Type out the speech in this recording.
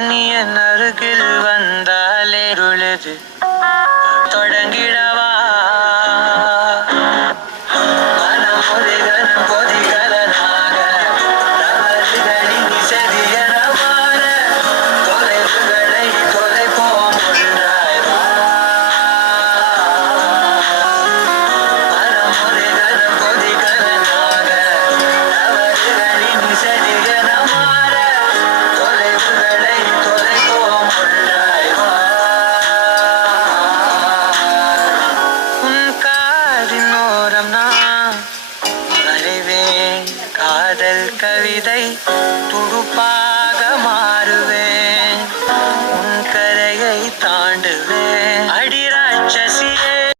நீ என் அருகில் வந்தாலே இருளுது தொடங்கிடவா மனம் ஒரு கணம் கொதிகலனாக தவறுகளின் இசையென மாற தொலைவுகளை தொலைப்போம் ஒன்றாய் வா. மனம் ஒரு கணம் கொதிகலனாக தவறுகளின் இசையென மாற தொலைவுகளை தொலைப்போம் ஒன்றாய் வா. உன் காதின் ஓரம் நான் வரைவேன் காதல் கவிதை துடுப்பா